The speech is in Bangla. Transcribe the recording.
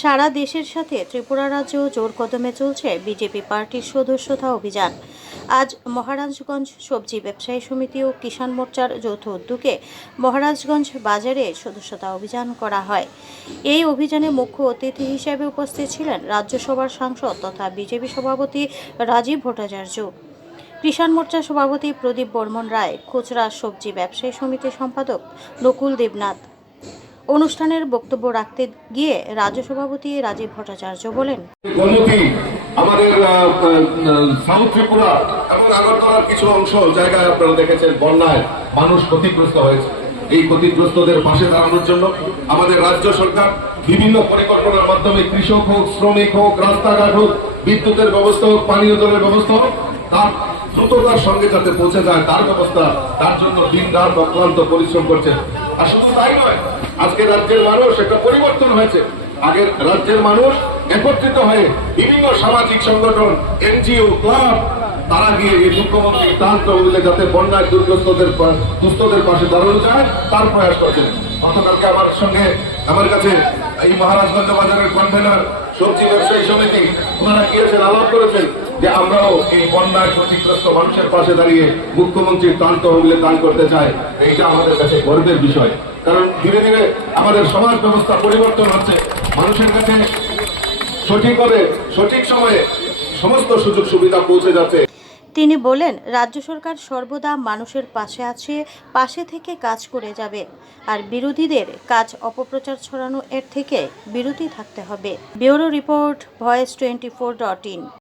সারা দেশের সাথে ত্রিপুরা রাজ্যেও জোর কদমে চলছে বিজেপি পার্টির সদস্যতা অভিযান। আজ মহারাজগঞ্জ সবজি ব্যবসায়ী সমিতি ও কিষাণ মোর্চার যৌথ উদ্যোগে মহারাজগঞ্জ বাজারে সদস্যতা অভিযান করা হয়। এই অভিযানে মুখ্য অতিথি হিসেবে উপস্থিত ছিলেন রাজ্যসভার সাংসদ তথা বিজেপি সভাপতি রাজীব ভট্টাচার্য। কিষাণ মোর্চা সভাপতি প্রদীপ বর্মন রায়, খুচরা সবজি ব্যবসায়ী সমিতির সম্পাদক নকুল দেবনাথ অনুষ্ঠানের বক্তব্য রাখতে গিয়ে রাজ্য সভাপতি রাজীব ভট্টাচার্য বলেন আমাদের সাউথ ত্রিপুরা এবং আগরতলার কিছু অংশ জায়গায় আপনারা দেখেছেন, বন্যায় মানুষ ক্ষতিগ্রস্ত হয়েছে। এই ক্ষতিগ্রস্তদের পাশে দাঁড়ানোর জন্য আমাদের রাজ্য সরকার বিভিন্ন পরিকল্পনার মাধ্যমে কৃষক হোক, শ্রমিক হোক, রাস্তাঘাট হোক, বিদ্যুতের ব্যবস্থা হোক, পানীয় জলের ব্যবস্থা হোক, তার দ্রুততার সঙ্গে যাতে পৌঁছে যায়, তার ব্যবস্থা, তার জন্য দিন রাত অক্লান্ত পরিশ্রম করছেন আর শুধু তাই নয়। আজকে রাজ্যের মানুষ একটা পরিবর্তন হয়েছে। আগের রাজ্যের মানুষ একত্রিত হয়ে বিভিন্ন সামাজিক সংগঠন, এনজিও, ক্লাব, তারা গিয়ে এই মুখ্যমন্ত্রী তার তহবিলে যাতে বন্যায় দুর্গস্তদের দুস্থদের পাশে দাঁড়ানো যায়, তার প্রয়াস করছেন। গতকালকে আমার সঙ্গে আমার কাছে এই মহারাজগঞ্জ বাজারের কনভেনার, সবজি ব্যবসায়ী সমিতি, ওনারা গিয়েছেন, আলাপ করেছেন। যে আমরাও এই বন্যায় ক্ষতিগ্রস্ত মানুষের পাশে দাঁড়িয়ে মুখ্যমন্ত্রীর তান তহবিলে দান করতে চাই, এইটা আমাদের কাছে গর্বের বিষয়। কারণ ধীরে ধীরে আমাদের সমাজ ব্যবস্থা পরিবর্তন হচ্ছে। মানুষের কাছে সঠিকভাবে, সঠিক সময়ে সমস্ত সুযোগ সুবিধা পৌঁছে যাচ্ছে। তিনি বলেন, রাজ্য সরকার সর্বদা মানুষের পাশে আছে, পাশে থেকে কাজ করে যাবে। আর বিরোধীদের কাজ অপপ্রচার ছড়ানো এর থেকে বিরতি থাকতে হবে। Bureau report voice twenty four dot in.